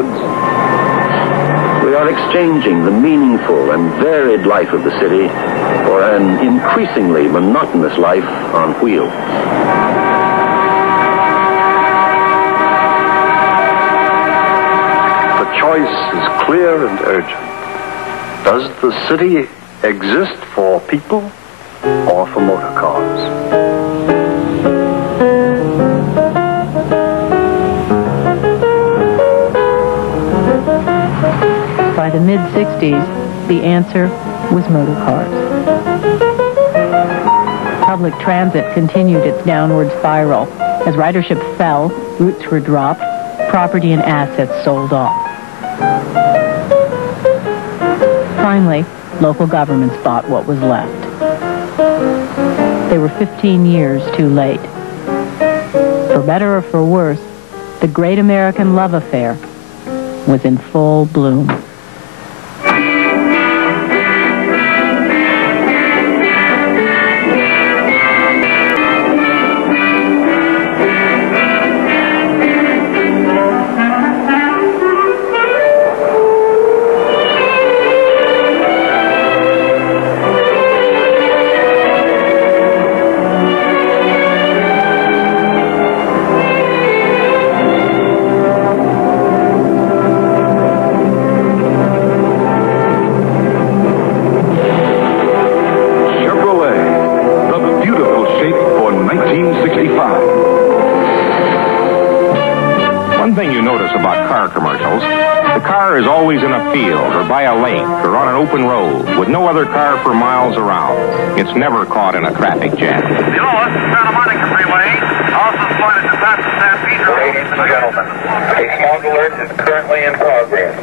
We are exchanging the meaningful and varied life of the city for an increasingly monotonous life on wheels. The choice is clear and urgent. Does the city exist for people or for motor cars? By the mid-60s, the answer was motor cars. Public transit continued its downward spiral. As ridership fell, routes were dropped, property and assets sold off. Finally, local governments bought what was left. They were 15 years too late. For better or for worse, the great American love affair was in full bloom. One thing you notice about car commercials, the car is always in a field or by a lake or on an open road with no other car for miles around. It's never caught in a traffic jam. The lowest Santa Monica Freeway also pointed to past the Stampede. Ladies and gentlemen, a smog alert is currently in progress.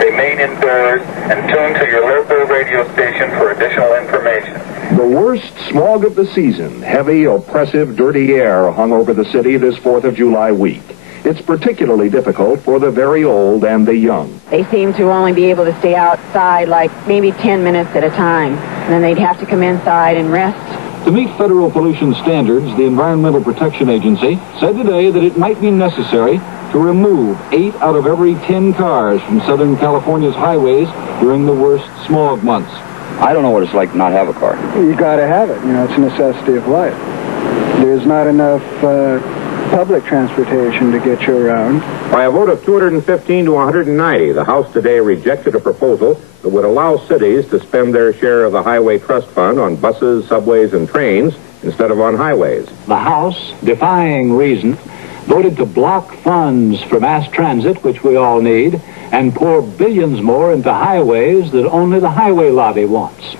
Remain indoors and tune to your local radio station for additional information. The worst smog of the season, heavy, oppressive, dirty air hung over the city this 4th of July week. It's particularly difficult for the very old and the young. They seem to only be able to stay outside like maybe 10 minutes at a time, and then they'd have to come inside and rest. To meet federal pollution standards, the Environmental Protection Agency said today that it might be necessary to remove 8 out of every 10 cars from Southern California's highways during the worst smog months. I don't know what it's like to not have a car. You got to have it. You know, it's a necessity of life. There's not enough public transportation to get you around. By a vote of 215 to 190, the House today rejected a proposal that would allow cities to spend their share of the Highway Trust Fund on buses, subways, and trains instead of on highways. The House, defying reason, voted to block funds for mass transit, which we all need, and pour billions more into highways that only the highway lobby wants.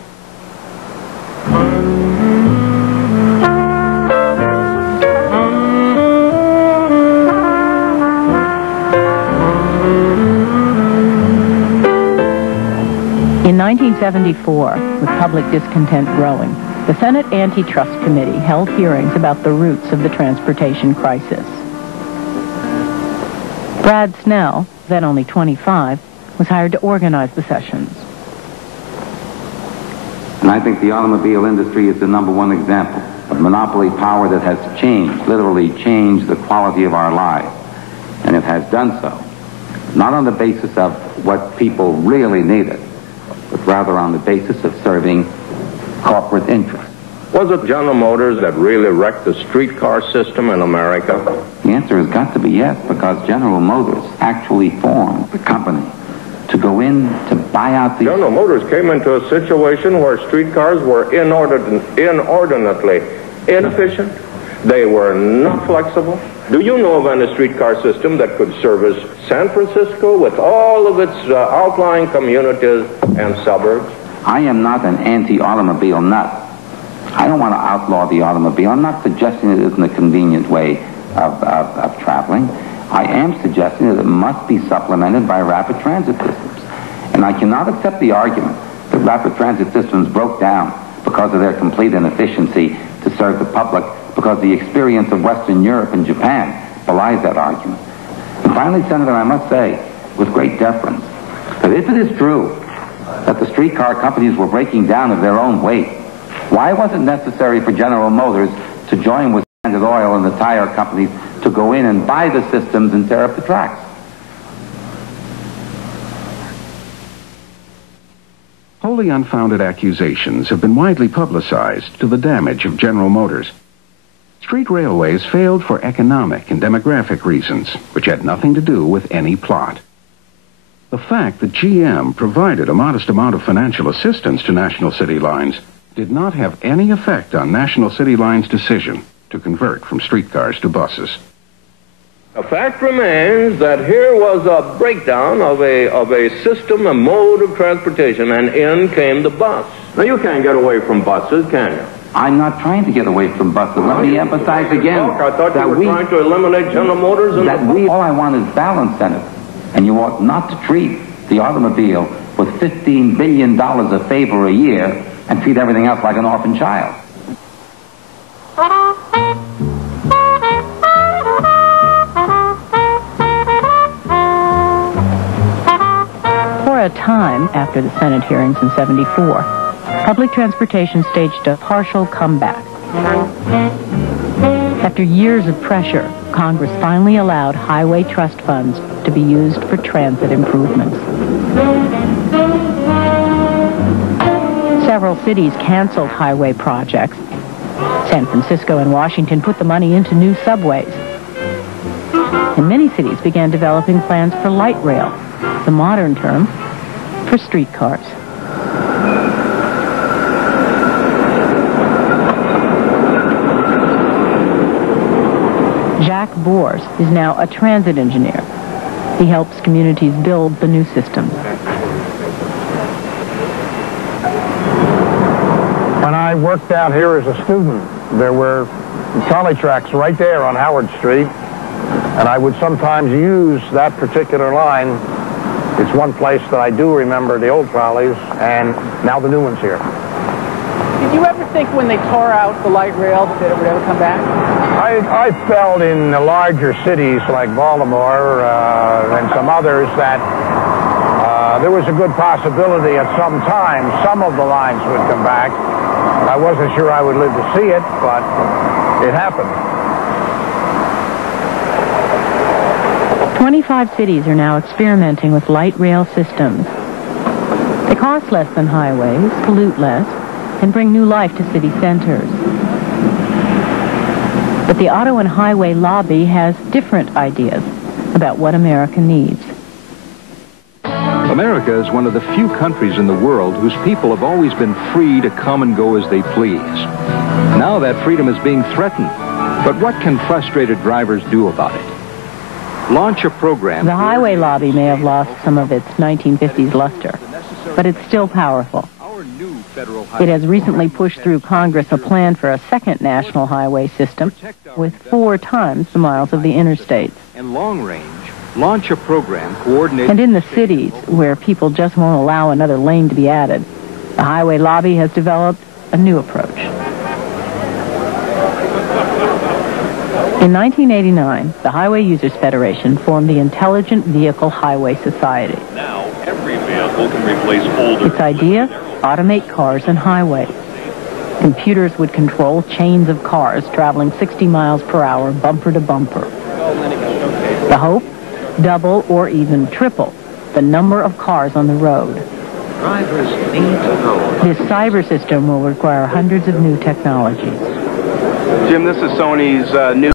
In 1974, with public discontent growing, the Senate Antitrust Committee held hearings about the roots of the transportation crisis. Brad Snell, then only 25, was hired to organize the sessions. And I think the automobile industry is the #1 example of monopoly power that has changed, literally changed the quality of our lives. And it has done so, not on the basis of what people really needed, but rather on the basis of serving corporate interests. Was it General Motors that really wrecked the streetcar system in America? The answer has got to be yes, because General Motors actually formed the company to go in to buy out the... General Motors came into a situation where streetcars were inordinately inefficient. They were not flexible. Do you know of any streetcar system that could service San Francisco with all of its outlying communities and suburbs? I am not an anti-automobile nut. I don't want to outlaw the automobile. I'm not suggesting it isn't a convenient way of traveling. I am suggesting that it must be supplemented by rapid transit systems. And I cannot accept the argument that rapid transit systems broke down because of their complete inefficiency to serve the public, because the experience of Western Europe and Japan belies that argument. And finally, Senator, I must say, with great deference, that if it is true that the streetcar companies were breaking down of their own weight, why was it necessary for General Motors to join with Standard Oil and the tire companies to go in and buy the systems and tear up the tracks? wholly unfounded accusations have been widely publicized to the damage of General Motors. Street railways failed for economic and demographic reasons, which had nothing to do with any plot. The fact that GM provided a modest amount of financial assistance to National City Lines did not have any effect on National City Lines' decision to convert from streetcars to buses. The fact remains that here was a breakdown of a system, a mode of transportation, and in came the bus. Now, you can't get away from buses, can you? I'm not trying to get away from buses. Let me emphasize again I thought you were trying to eliminate General Motors. All I want is balance, Senator. And you ought not to treat the automobile with $15 billion of favor a year and treat everything else like an orphan child. For a time after the Senate hearings in '74, public transportation staged a partial comeback. After years of pressure, Congress finally allowed highway trust funds to be used for transit improvements. Several cities canceled highway projects. San Francisco and Washington put the money into new subways. And many cities began developing plans for light rail, the modern term for streetcars. Jack Bors is now a transit engineer. He helps communities build the new systems. When I worked out here as a student, there were trolley tracks right there on Howard Street, and I would sometimes use that particular line. It's one place that I do remember the old trolleys, and now the new one's here. Did you ever think when they tore out the light rail that it would ever come back? I felt in the larger cities like Baltimore and some others that there was a good possibility at some time some of the lines would come back. I wasn't sure I would live to see it, but it happened. 25 cities are now experimenting with light rail systems. They cost less than highways, pollute less, and bring new life to city centers. But the auto and highway lobby has different ideas about what America needs. America is one of the few countries in the world whose people have always been free to come and go as they please. Now that freedom is being threatened. But what can frustrated drivers do about it? Launch a program. The highway lobby may have lost some of its 1950s luster, but it's still powerful. It has recently pushed through Congress a plan for a second national highway system with 4 times the miles of the interstates. And long range, launch a program coordinated. And in the cities where people just won't allow another lane to be added, the highway lobby has developed a new approach. In 1989, the Highway Users Federation formed the Intelligent Vehicle Highway Society. Now, every vehicle can replace older. Its idea? Automate cars and highways. Computers would control chains of cars traveling 60 miles per hour, bumper to bumper. The hope? Double or even triple the number of cars on the road. Drivers need to know. This cyber system will require hundreds of new technologies. Jim, this is Sony's new